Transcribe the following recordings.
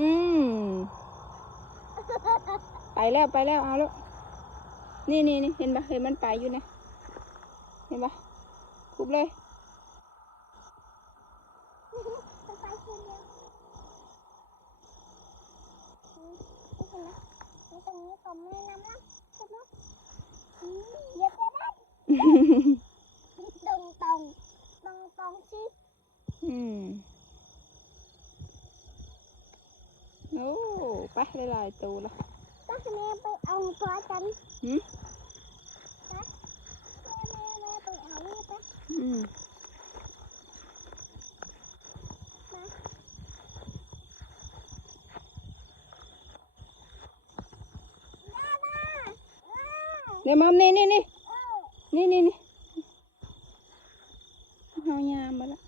อืมไปแล้วไปแล้วเอาแล้วนี่เห็นปะเห็นมันไปอยู่เนี่ยเห็นปะคุบเลยตรงนี้ตรงนี้น้ำละเยอะไปได้ตรงสิโอ้ไปหลายตัวละก็แม่ไปเอาตัวกันแม่ไปเอานี่ปะเดี๋ยวมัมนี่เอายามมาละ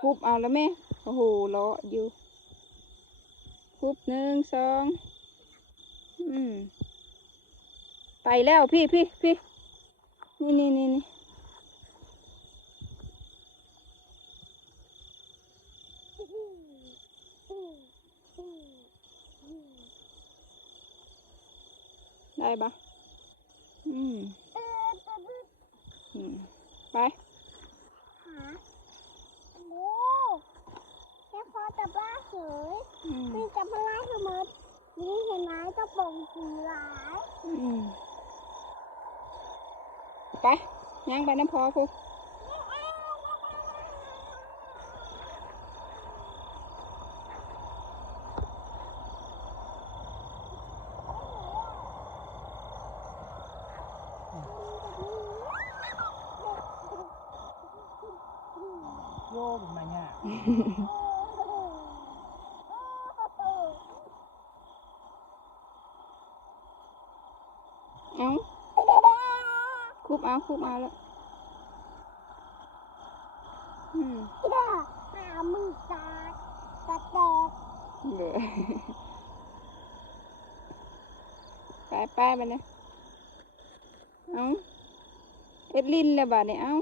คุบเอาแล้วแม่โอ้โหเลาะอยู่คุบ1 2ไปแล้วพี่นี่ได้ปะไปโอ้แค่พอจับล่าเฉยนี่จับล่าคือมดนี่เห็นไหมกระป๋องสีหลายไปย่างไปน้ำพอคุโยมมาเนี่ยเอาคุบเอาแล้วหามือตากระแตกเหลือไปไปนะเอาเอ็ดลินแล้วบาดเนี่ยเอา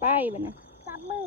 ไปไปนะจับมือ